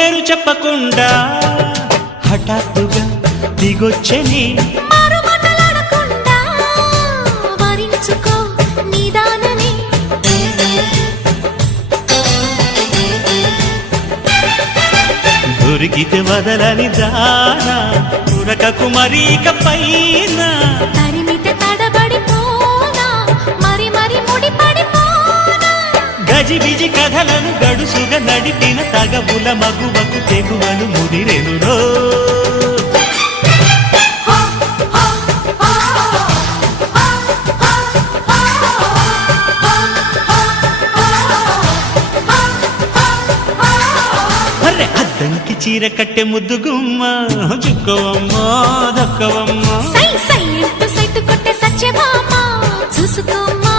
పేరు చెప్పకుండా హఠాత్తుగా దిగొచ్చని దొరికితే వదలని దానా ఉరకకు మరీక పైన తరిమితే తడబడిపోనా మరి మరి ముడిపడిపోనా గజిబిజి కథలను గడుసుగా నడిపిన తగవుల మగువకు తెగువలు ముదిరెనురో అద్దంకి చీర కట్టె ముద్దుగుమ్మ చుక్కవమ్మా దక్కవమ్మా సై సై సైటు కొట్టే సత్యభామ చూసుకోమ్మా